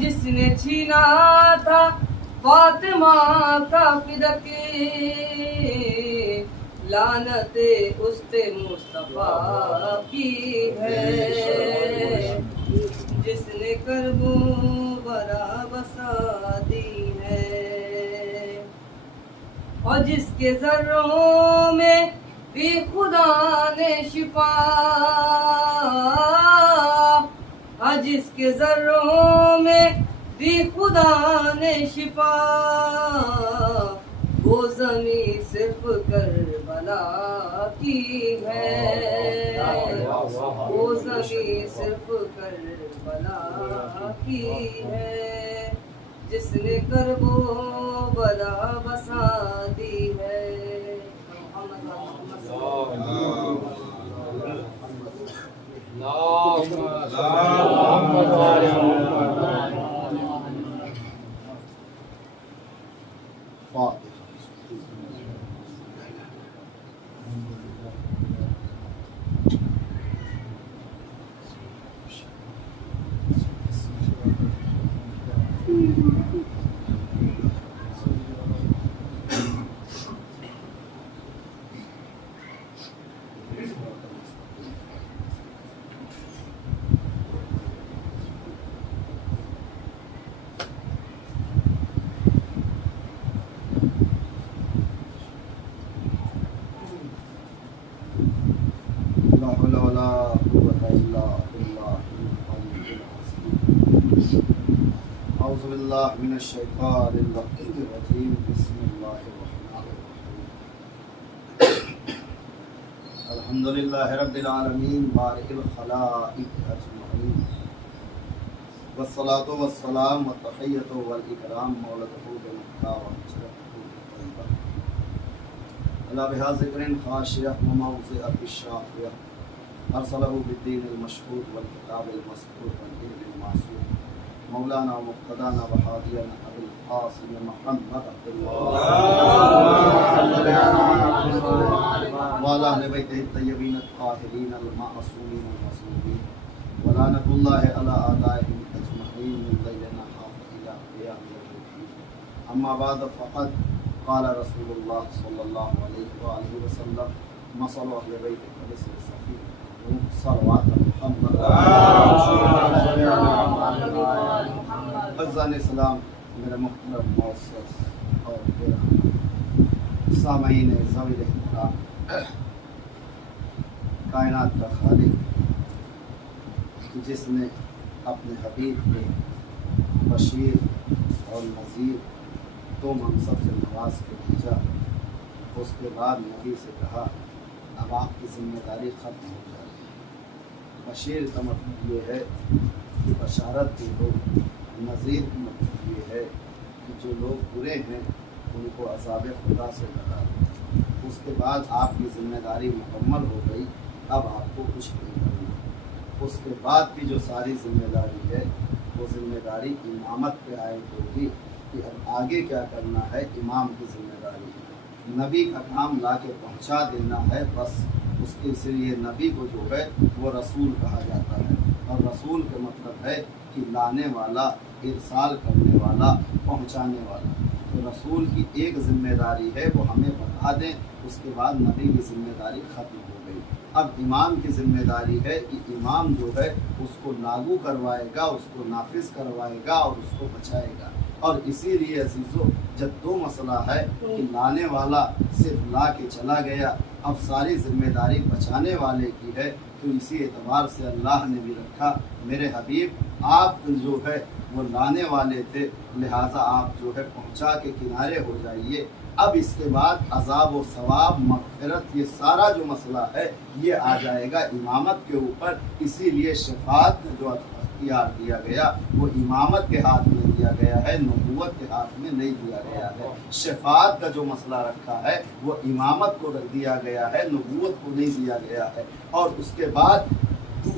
جس نے چھینا تھا فاطمہ کا فدق، لعنت اس پہ مصطفیٰ کی ہے، جس نے کربو برا بسا دی ہے، اور جس کے ذروں میں بھی خدا نے شفا، جس کے ذروں میں بھی خدا نے شفا، وہ زمین صرف کربلا کی ہے، وہ زمین صرف کربلا کی ہے، جس نے کربو بلا بسا دی ہے۔ اعوذ باللہ من الشیطان الرجیم، بسم اللہ الرحمن الرحیم، الحمدللہ رب العالمین بارئ الخلائق اجمعین، والصلاة والسلام والتحیۃ والاکرام مولدہ بمکہ وحجرتہ طیبہ، علی بہا ذکر خاشیہ وموضع الشافیہ، ارسلہ بالدین المشہور والکتاب المسطور والعلم المعصوم، مولانا مقتدانا وحادینا ابو القاسم محمد وعلى اہل بیتہ الطیبین الطاہرین المعصومین المصطفین، ولعنۃ اللہ علی اعدائہم اجمعین من لیل نہار الی قیام یوم الدین، اما بعد فقد قال رسول اللہ صلی اللہ علیہ وآلہ وسلم مثل اہل بیتہ کمثل الصفیر، صلوات محمد عزیزان اسلام، میرے محترم معزز اور سامعین ذوی الاحترام، کائنات کا خالق جس نے اپنے حبیب کو بشیر اور نذیر دو منصب سے نواز کے بھیجا، اس کے بعد نبی سے کہا اب آپ کی ذمہ داری ختم ہو جائے گی۔ بشیر کا مطلب یہ ہے کہ بشارت دی ہو، نذیر کا مطلب یہ ہے کہ جو لوگ برے ہیں ان کو عذاب خدا سے ڈرا دو۔ اس کے بعد آپ کی ذمہ داری مکمل ہو گئی، اب آپ کو کچھ نہیں کرنا۔ اس کے بعد کی جو ساری ذمہ داری ہے وہ ذمہ داری امامت پہ عائد ہوگی کہ اب آگے کیا کرنا ہے، امام کی ذمہ داری ہے۔ نبی کا کام لا کے پہنچا دینا ہے بس، اس کے اس لیے نبی کو جو ہے وہ رسول کہا جاتا ہے، اور رسول کا مطلب ہے کہ لانے والا، ارسال کرنے والا، پہنچانے والا۔ تو رسول کی ایک ذمہ داری ہے وہ ہمیں بتا دیں، اس کے بعد نبی کی ذمہ داری ختم ہو گئی۔ اب امام کی ذمہ داری ہے کہ امام جو ہے اس کو لاگو کروائے گا، اس کو نافذ کروائے گا اور اس کو بچائے گا۔ اور اسی لیے عزیزو، جب دو مسئلہ ہے کہ لانے والا صرف لا کے چلا گیا، اب ساری ذمہ داری بچانے والے کی ہے، تو اسی اعتبار سے اللہ نے بھی رکھا میرے حبیب آپ جو ہے وہ لانے والے تھے، لہٰذا آپ جو ہے پہنچا کے کنارے ہو جائیے۔ اب اس کے بعد عذاب و ثواب، مغفرت، یہ سارا جو مسئلہ ہے یہ آ جائے گا امامت کے اوپر۔ اسی لیے شفاعت کا جو اختیار دیا گیا وہ امامت کے ہاتھ میں دیا گیا ہے، نبوت کے ہاتھ میں نہیں دیا گیا ہے۔ شفاعت کا جو مسئلہ رکھا ہے وہ امامت کو رکھ دیا گیا ہے، نبوت کو نہیں دیا گیا ہے۔ اور اس کے بعد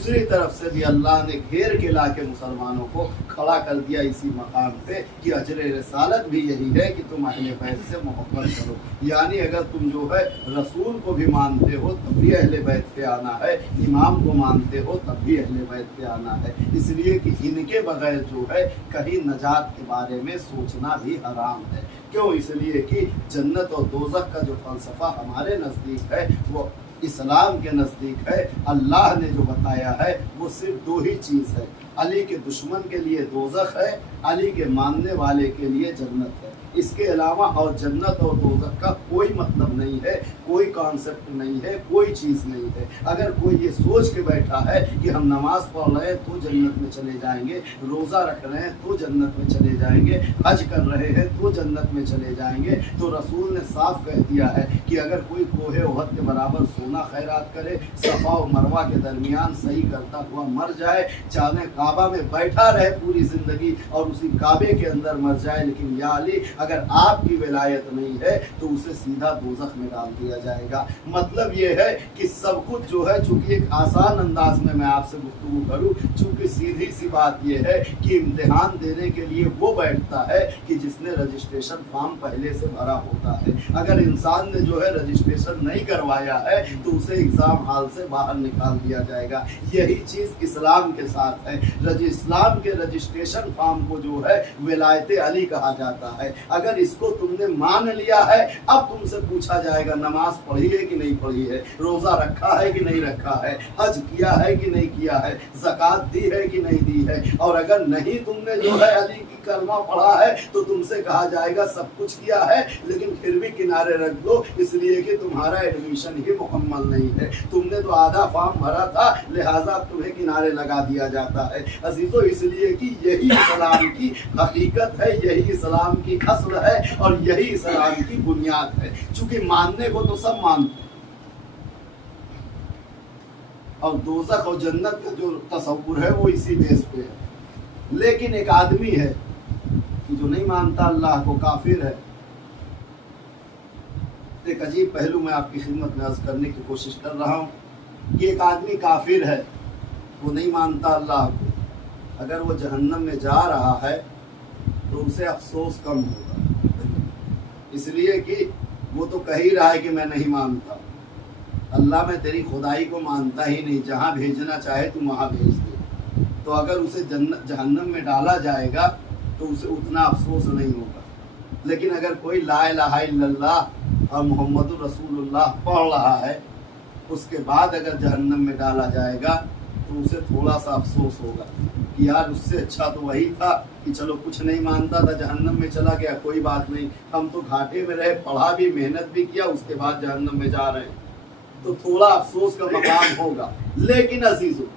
दूसरी तरफ से भी अल्लाह ने घेर के ला के मुसलमानों को खड़ा कर दिया इसी मकाम पे कि अजर रिसालत भी यही है कि तुम अहले बैत से मोहब्बत करो। यानी अगर तुम जो है रसूल को भी मानते हो तब भी अहले बैत पे आना है, इमाम को मानते हो तब भी अहले बैत पे आना है, इसलिए कि इनके बगैर जो है कहीं नजात के बारे में सोचना भी हराम है। क्यों? इसलिए कि जन्नत और दोज़ख का जो फ़लसफ़ा हमारे नज़दीक है वो इस्लाम के नज़दीक है। अल्लाह ने जो बताया है वो सिर्फ दो ही चीज़ है, अली के दुश्मन के लिए दोज़ख है, अली के मानने वाले के लिए जन्नत है। इसके अलावा और जन्नत और दोज़ख का कोई मतलब नहीं है, कोई कॉन्सेप्ट नहीं है, कोई चीज़ नहीं है। अगर कोई ये सोच के बैठा है कि हम नमाज पढ़ रहे हैं तो जन्नत में चले जाएंगे, रोज़ा रख रहे हैं तो जन्नत में चले जाएंगे, हज कर रहे हैं तो जन्नत में चले जाएंगे, तो रसूल ने साफ कह दिया है कि अगर कोई कोहे उहद के बराबर सोना खैरात करे, सफ़ा और मरवा के दरमियान सही करता हुआ मर जाए, चाहे काबा में बैठा रहे पूरी ज़िंदगी और उसी काबे के अंदर मर जाए, लेकिन या अली अगर आपकी विलायत नहीं है तो उसे सीधा दोज़ख में डाल दिया जाएगा। मतलब ये है कि सब कुछ जो है, चूंकि एक आसान अंदाज में मैं आपसे गुफ्तगू करूं, चूंकि सीधी सी बात ये है कि इम्तिहान देने के लिए वो बैठता है कि जिसने रजिस्ट्रेशन फॉर्म पहले से भरा होता है। अगर इंसान ने जो है रजिस्ट्रेशन नहीं करवाया है तो उसे एग्जाम हॉल से बाहर निकाल दिया जाएगा। यही चीज इस्लाम के साथ है। इस्लाम के रजिस्ट्रेशन फॉर्म को जो है विलायत अली कहा जाता है। अगर इसको तुमने मान लिया है, अब तुमसे पूछा जाएगा नमाज पढ़ी है कि नहीं पढ़ी है, रोजा रखा है कि नहीं रखा है, हज किया है कि नहीं किया है, ज़कात दी है कि नहीं दी है। और अगर नहीं तुमने जो है अली की कलमा पढ़ा है तो तुमसे कहा जाएगा सब कुछ किया है लेकिन फिर भी किनारे रख दो, इसलिए कि तुम्हारा एडमिशन ही मुकम्मल नहीं है, तुमने तो आधा फॉर्म भरा था लिहाजा तुम्हें किनारे लगा दिया जाता है। अजीजों, इसलिए कि यही इस्लाम की हकीकत है, यही इस्लाम की असल है और यही इस्लाम की बुनियाद है। चूंकि मानने को तो सब मानते हैं और दोज़ख और जन्नत का जो तसव्वुर है वो इसी बेस पे है, लेकिन एक आदमी है कि जो नहीं मानता अल्लाह को, काफिर है। एक अजीब पहलू मैं आपकी खिदमत में अर्ज करने की कोशिश कर रहा हूँ कि एक आदमी काफिर है, वो नहीं मानता अल्लाह को, अगर वो जहन्नम में जा रहा है तो उसे अफसोस कम होगा, इसलिए कि वो तो कह ही रहा है कि मैं नहीं मानता अल्लाह, मैं तेरी खुदाई को मानता ही नहीं, जहाँ भेजना चाहे तू वहाँ भेज दे। तो अगर उसे जहन्नम में डाला जाएगा तो उसे उतना अफसोस नहीं होगा। लेकिन अगर कोई ला इलाहा इल्लल्लाह और मोहम्मदुर रसूलुल्लाह पढ़ रहा है, उसके बाद अगर जहन्नम में डाला जाएगा तो उसे थोड़ा सा अफसोस होगा कि यार उससे अच्छा तो वही था कि चलो कुछ नहीं मानता था जहन्नम में चला गया, कोई बात नहीं, हम तो घाटे में रहे, पढ़ा भी मेहनत भी किया, उसके बाद जहन्नम में जा रहे हैं, तो थोड़ा अफसोस का मकाम होगा। लेकिन अजीजों,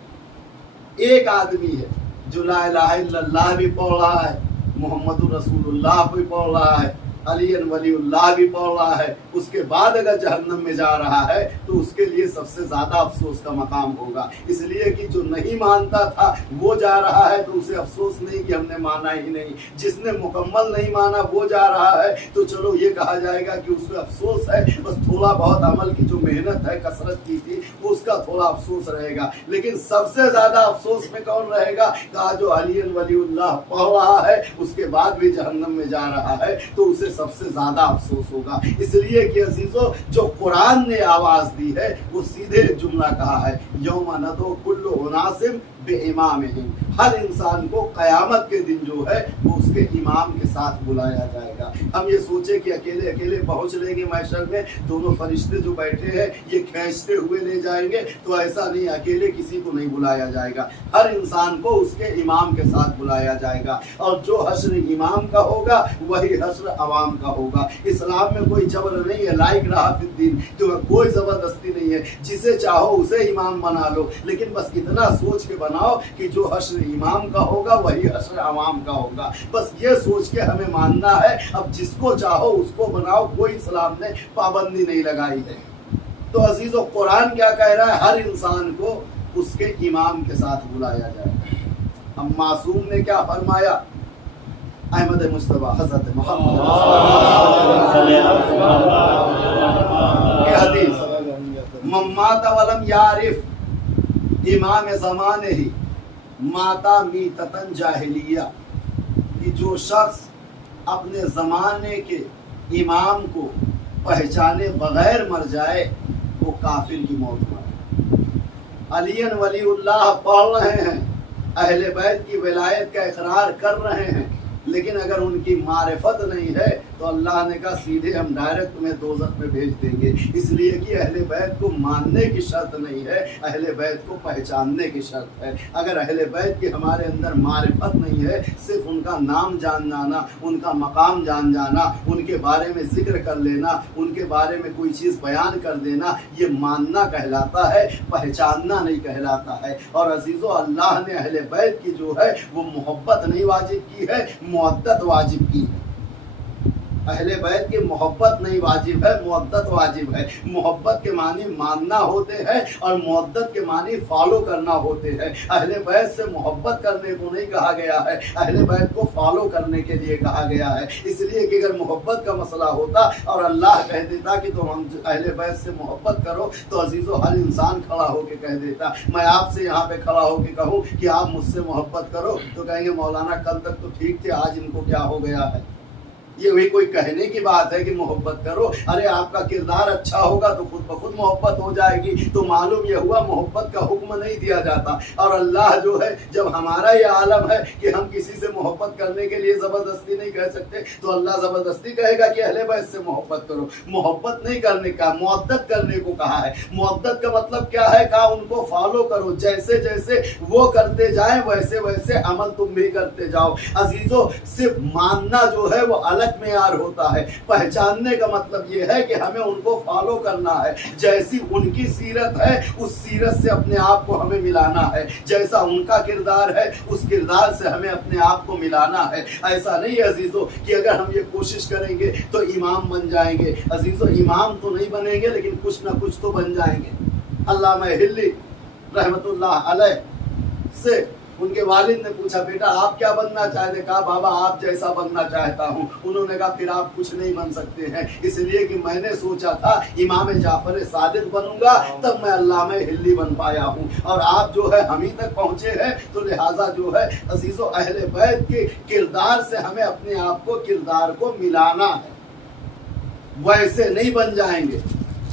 एक आदमी है जो ला इलाहा इल्लल्लाह भी पढ़ रहा है, मोहम्मदुर रसूलुल्लाह भी पढ़ रहा है, अली वलीउल्लाह भी पढ़ रहा है, उसके बाद अगर जहन्नम में जा रहा है तो उसके लिए सबसे ज्यादा अफसोस का मकाम होगा। इसलिए कि जो नहीं मानता था वो जा रहा है तो उसे अफसोस नहीं कि हमने माना ही नहीं, जिसने मुकम्मल नहीं माना वो जा रहा है तो चलो ये कहा जाएगा कि उसको अफसोस है, बस थोड़ा बहुत अमल की जो मेहनत है, कसरत की थी, उसका थोड़ा अफसोस रहेगा। लेकिन सबसे ज्यादा अफसोस में कौन रहेगा? कहा जो अली वलीउल्लाह पढ़ रहा है उसके बाद भी जहन्नम में जा रहा है तो उसे सबसे ज्यादा अफसोस होगा। इसलिए कि अजीजों, जो कुरान ने आवाज दी है वो सीधे जुमला कहा है, यौमा नदो कुल्लु उनासिम बेइमामिहिम, हर इंसान को कयामत के दिन जो है वो उसके इमाम के साथ बुलाया जाएगा। हम ये सोचे कि अकेले अकेले पहुंच लेंगे महशर में, दोनों फरिश्ते जो बैठे हैं ये खींचते हुए ले जाएंगे, तो ऐसा नहीं, अकेले किसी को नहीं बुलाया जाएगा, हर इंसान को उसके इमाम के साथ बुलाया जाएगा। और जो हश्र इमाम का होगा वही हश्र अवाम का होगा। इस्लाम में कोई जबर नहीं है, लाइक रहा फिद्दीन, तो कोई जबरदस्ती नहीं है, जिसे चाहो उसे इमाम बना लो, लेकिन बस इतना सोच के बनाओ कि जो हश्र इमाम का होगा वही हश्र अवाम का होगा। बस ये सोच के हमें मानना है। अब जिसको चाहो उसको बनाओ, कोई इस्लाम ने पाबंदी नहीं लगाई है। तो अजीजों, कुरान क्या कह रहा है? हर इंसान को उसके इमाम के साथ बुलाया जाएगा। हम मासूम ने क्या फरमाया? अहमद मुस्तफा हज़रत मोहम्मद के हदीस, मम्मात वलम यारिफ इमाम ज़माने ही माता मीततन जाहिलिया, कि जो शख्स अपने ज़माने के इमाम को पहचाने बगैर मर जाए वो काफिर की मौत मरे। अलीन वलीउल्लाह पढ़ रहे हैं, अहले बैत की विलायत का इकरार कर रहे हैं, लेकिन अगर उनकी मारिफत नहीं है तो अल्लाह ने कहा सीधे हम डायरेक्ट तुम्हें दोज़ख में भेज देंगे। इसलिए कि अहले बैत को मानने की शर्त नहीं है, अहले बैत को पहचानने की शर्त है। अगर अहले बैत की हमारे अंदर मारिफत नहीं है, सिर्फ उनका नाम जान जाना, उनका मकाम जान जाना, उनके बारे में जिक्र कर लेना, उनके बारे में कोई चीज़ बयान कर देना, ये मानना कहलाता है, पहचानना नहीं कहलाता है। और अजीज़ो, अल्लाह ने अहले बैत की जो है वो मोहब्बत नहीं वाजिब की है, मुअद्दत वाजिब की है। अहले बैत की मोहब्बत नहीं वाजिब है, मुअद्दत वाजिब है। मोहब्बत के मानी मानना होते हैं और मुअद्दत के मानी फॉलो करना होते हैं। अहले बैत से मोहब्बत करने को नहीं कहा गया है, अहले बैत को फॉलो करने के लिए कहा गया है। इसलिए कि अगर मोहब्बत का मसला होता और अल्लाह कह देता कि तुम हम अहले बैत से मोहब्बत करो, तो अजीज़ों हर इंसान खड़ा होकर कह देता। मैं आपसे यहाँ पे खड़ा होकर कहूँ कि आप मुझसे मोहब्बत करो, तो कहेंगे मौलाना कल तक तो ठीक थे, आज इनको क्या हो गया है। ये भी कोई कहने की बात है कि मोहब्बत करो? अरे आपका किरदार अच्छा होगा तो खुद ब खुद मोहब्बत हो जाएगी। तो मालूम यह हुआ मोहब्बत का हुक्म नहीं दिया जाता। और अल्लाह जो है, जब हमारा ये आलम है कि हम किसी से मोहब्बत करने के लिए ज़बरदस्ती नहीं कह सकते, तो अल्लाह ज़बरदस्ती कहेगा कि अहले बैत से मोहब्बत करो। मोहब्बत नहीं करने का, मुअद्दत करने को कहा है। मुअद्दत का मतलब क्या है? कहा उनको फॉलो करो, जैसे जैसे वो करते जाए वैसे वैसे अमल तुम भी करते जाओ। अजीज़ों, सिर्फ मानना जो है वो अलग मेयार होता है, पहचानने का मतलब ये है कि हमें उनको फॉलो करना है। जैसी उनकी सीरत है उस सीरत से अपने आप को हमें मिलाना है, जैसा उनका किरदार है उस किरदार से हमें अपने आप को मिलाना है। ऐसा नहीं है अजीजों कि अगर हम ये कोशिश करेंगे तो इमाम बन जाएंगे। अजीजों, इमाम तो नहीं बनेंगे लेकिन कुछ ना कुछ तो बन जाएंगे। अल्लामा हिल्ली रहमतुल्लाह अलैह से उनके वालिद ने पूछा, बेटा आप क्या बनना चाहते? कहा बाबा आप जैसा बनना चाहता हूँ। उन्होंने कहा फिर आप कुछ नहीं बन सकते हैं, इसलिए कि मैंने सोचा था इमाम जाफर सादिक बनूंगा, तब मैं अल्लामा हिल्ली बन पाया हूँ। और आप जो है हम ही तक पहुँचे हैं, तो लिहाजा जो है अजीज़ों अहले बैत के किरदार से हमें अपने आप को किरदार को मिलाना है। वैसे नहीं बन जाएंगे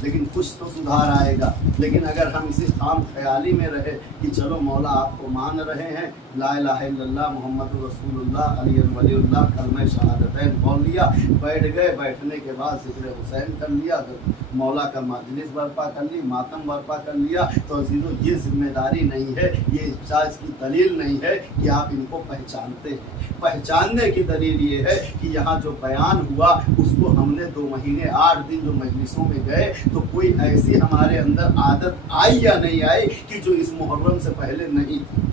लेकिन कुछ तो सुधार आएगा। लेकिन अगर हम इसी खाम ख्याली में रहे कि चलो मौला आपको मान रहे हैं, ला इलाहा इल्लल्लाह मुहम्मदुर रसूलुल्लाह अली वलीउल्लाह कलमा शहादतैन बोल लिया, बैठ गए, बैठने के बाद ज़िक्र हुसैन कर लिया, तो मौला का मजलिस बर्पा कर ली, मातम बर्पा कर लिया, तो अजीज़ों ये जिम्मेदारी नहीं है, ये इजाज़ की दलील नहीं है कि आप इनको पहचानते हैं। पहचानने की दलील ये है कि यहाँ जो बयान हुआ उसको हमने 2 महीने 8 दिन जो मजलिसों में गए, तो कोई ऐसी हमारे अंदर आदत आई या नहीं आई कि जो इस मुहर्रम से पहले नहीं थी।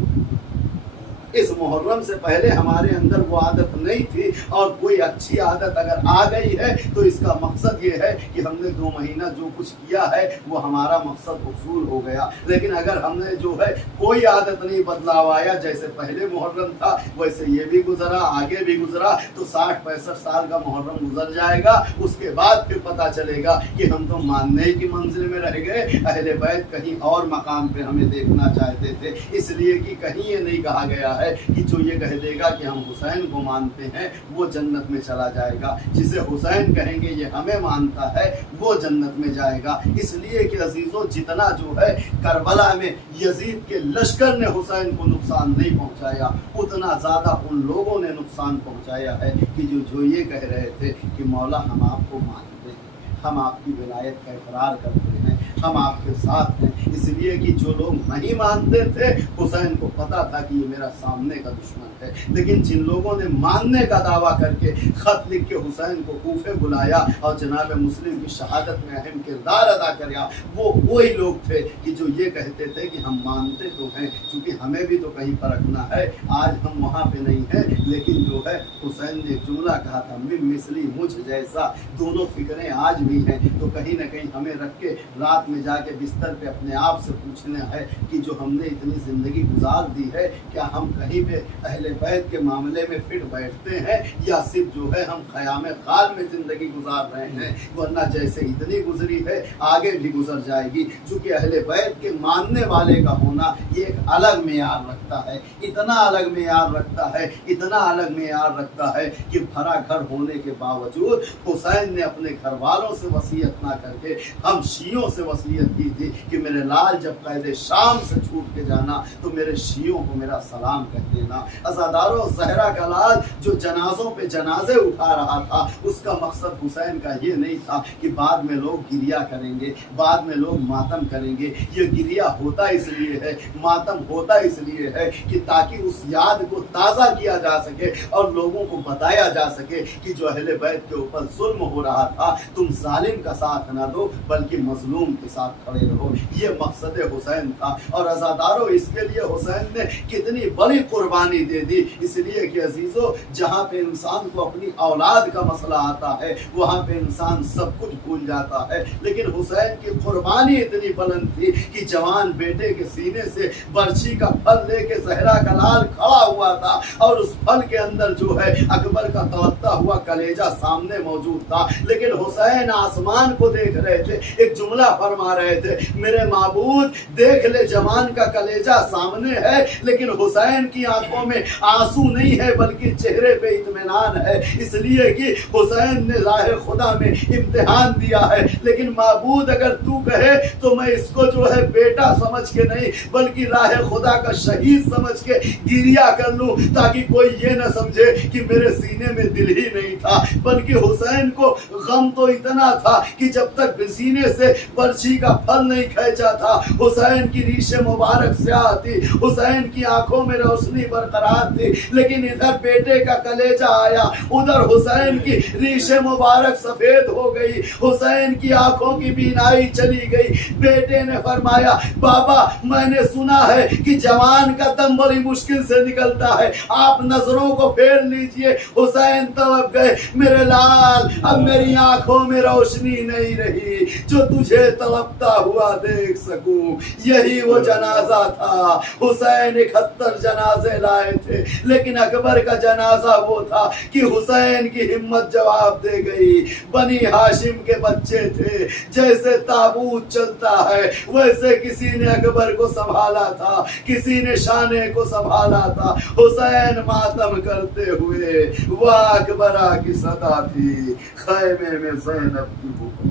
इस मुहर्रम से पहले हमारे अंदर वो आदत नहीं थी, और कोई अच्छी आदत अगर आ गई है तो इसका मकसद ये है कि हमने 2 महीना जो कुछ किया है वो हमारा मकसद हुसूल हो गया। लेकिन अगर हमने जो है कोई आदत नहीं बदलाव आया, जैसे पहले मुहर्रम था वैसे ये भी गुजरा, आगे भी गुजरा, तो 60-65 साल का मुहर्रम गुजर जाएगा। उसके बाद फिर पता चलेगा कि हम तो मानने की मंजिल में रह गए, अहले बैत कहीं और मकाम पे हमें देखना चाहते थे। इसलिए कि कहीं ये नहीं कहा गया है कि जो ये कह देगा कि हम हुसैन को मानते हैं वो जन्नत में चला जाएगा। जिसे हुसैन कहेंगे ये हमें मानता है वो जन्नत में जाएगा। इसलिए कि अजीज़ों, जितना जो है करबला में यजीद के लश्कर ने हुसैन को नुकसान नहीं पहुंचाया, उतना ज़्यादा उन लोगों ने नुकसान पहुंचाया है कि जो ये कह रहे थे कि मौला हम आपको मानते हैं, हम आपकी विलायत का इकरार करते हैं, हम आपके साथ हैं। इसलिए कि जो लोग नहीं मानते थे, हुसैन को पता था कि ये मेरा सामने का दुश्मन है, लेकिन जिन लोगों ने मानने का दावा करके खत लिख के हुसैन को कूफे बुलाया और जनाब मुस्लिम की शहादत में अहम किरदार अदा किया, वो वही लोग थे कि जो ये कहते थे कि हम मानते तो हैं, क्योंकि हमें भी तो कहीं परखना है। आज हम वहाँ पे नहीं हैं, लेकिन जो है हुसैन ने एक जुमला कहा था, मिन मिसली मुझ जैसा, दोनों फिक्रें आज भी हैं। तो कहीं ना कहीं हमें रख के रात رات میں جا کے بستر پہ اپنے آپ سے پوچھنا ہے کہ جو ہم نے اتنی زندگی گزار دی ہے کیا ہم کہیں پہ اہل بیت کے معاملے میں فٹ بیٹھتے ہیں یا صرف جو ہے ہم خیام خال میں زندگی گزار رہے ہیں، ورنہ جیسے اتنی گزری ہے آگے بھی گزر جائے گی۔ چونکہ اہل بیت کے ماننے والے کا ہونا یہ ایک الگ معیار رکھتا ہے، اتنا الگ معیار رکھتا ہے، اتنا الگ معیار رکھتا ہے کہ بھرا گھر ہونے کے باوجود حسین نے اپنے گھر والوں سے وصیت نہ کر کے ہم شیعوں سے وصیت کی تھی کہ میرے لال جب قید شام سے چھوٹ کے جانا تو میرے شیعوں کو میرا سلام کہہ دینا۔ عزاداروں، زہرا کا لال جو جنازوں پہ جنازے اٹھا رہا تھا اس کا مقصد حسین کا یہ نہیں تھا کہ بعد میں لوگ گریہ کریں گے، بعد میں لوگ ماتم کریں گے۔ یہ گریہ ہوتا اس لیے ہے، ماتم ہوتا اس لیے ہے کہ تاکہ اس یاد کو تازہ کیا جا سکے اور لوگوں کو بتایا جا سکے کہ جو اہل بیت کے اوپر ظلم ہو رہا تھا تم ظالم کا ساتھ نہ دو بلکہ مظلوم کے ساتھ کھڑے رہو۔ یہ مقصد حسین تھا۔ اور عزاداروں، اس کے لیے حسین نے کتنی بڑی قربانی دے دی، اس لیے کہ عزیزو جہاں پہ انسان کو اپنی اولاد کا مسئلہ آتا ہے وہاں پہ انسان سب کچھ بھول جاتا ہے، لیکن حسین کی قربانی اتنی بلند تھی کہ جوان بیٹے کے سینے سے برچھی کا پھل لے کے زہرا کا لال کھڑا ہوا تھا اور اس پھل کے اندر جو ہے اکبر کا تڑپتا ہوا کلیجہ سامنے موجود تھا، لیکن حسین آسمان کو دیکھ رہے تھے، ایک جملہ فرما رہے تھے، میرے معبود دیکھ لے جوان کا کلیجہ سامنے ہے لیکن حسین کی آنکھوں میں آنسو نہیں ہے بلکہ چہرے پہ اطمینان ہے، اس لیے کہ حسین نے راہ خدا میں امتحان دیا ہے، لیکن معبود اگر تو کہے تو میں اس کو جو ہے بیٹا سمجھ کے نہیں بلکہ راہ خدا کا شہید سمجھ کے گریہ کر لوں تاکہ کوئی یہ نہ سمجھے کہ میرے سینے میں دل ہی نہیں تھا، بلکہ حسین کو غم تو اتنا تھا کہ جب تک سینے سے برچھی کا پھل نہیں کھینچا تھا حسین کی ریش مبارک سیاہ تھی، حسین کی آنکھوں میں روشنی برقرار تھی، لیکن ادھر بیٹے کا کلیجہ آیا، ادھر حسین کی ریش مبارک سفید ہو گئی، حسین کی آنکھوں کی بینائی چلی گئی۔ بیٹے نے فرمایا بابا میں نے سنا ہے کہ جوان کا دم بڑی مشکل سے نکلتا ہے، آپ نظروں کو پھیر لیجئے۔ حسین تڑپ گئے، میرے لال اب میری آنکھوں میں روشنی نہیں رہی جو تجھے تڑپتا ہوا دیکھ سکوں۔ یہی وہ جنازہ تھا۔ حسین 71 جنازے لائے تھے لیکن اکبر کا جنازہ وہ تھا کہ حسین کی ہمت جواب دے گئی۔ بنی ہاشم کے بچے تھے، جیسے تابوت چلتا ہے ویسے کسی نے اکبر کو سنبھالا تھا، کسی نے شانے کو سنبھالا تھا۔ حسین ماتم کرتے ہوئے وہ اکبرہ کی صدا تھی، خیمے میں زینب کی بھوک۔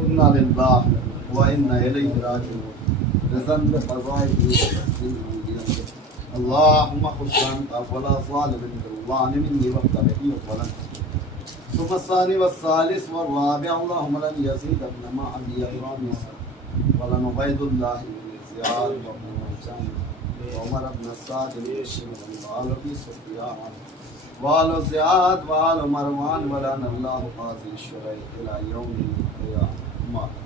انا للہ و انا الیہ راجعون۔ رضن بفضائل اللهم خذ انت ولا ظالم الله مني وابتغي ولا ثم الثاني والثالث والرابع اللهم لن يزيد ابن ما عندي إكرامي ولن عبيد الله بن زياد وابن مرجان وعمر بن السعد بن الشمس وآل أبي سفيان وآل زياد وآل مروان ولن الله قاضي الشريك إلى يوم القيامة.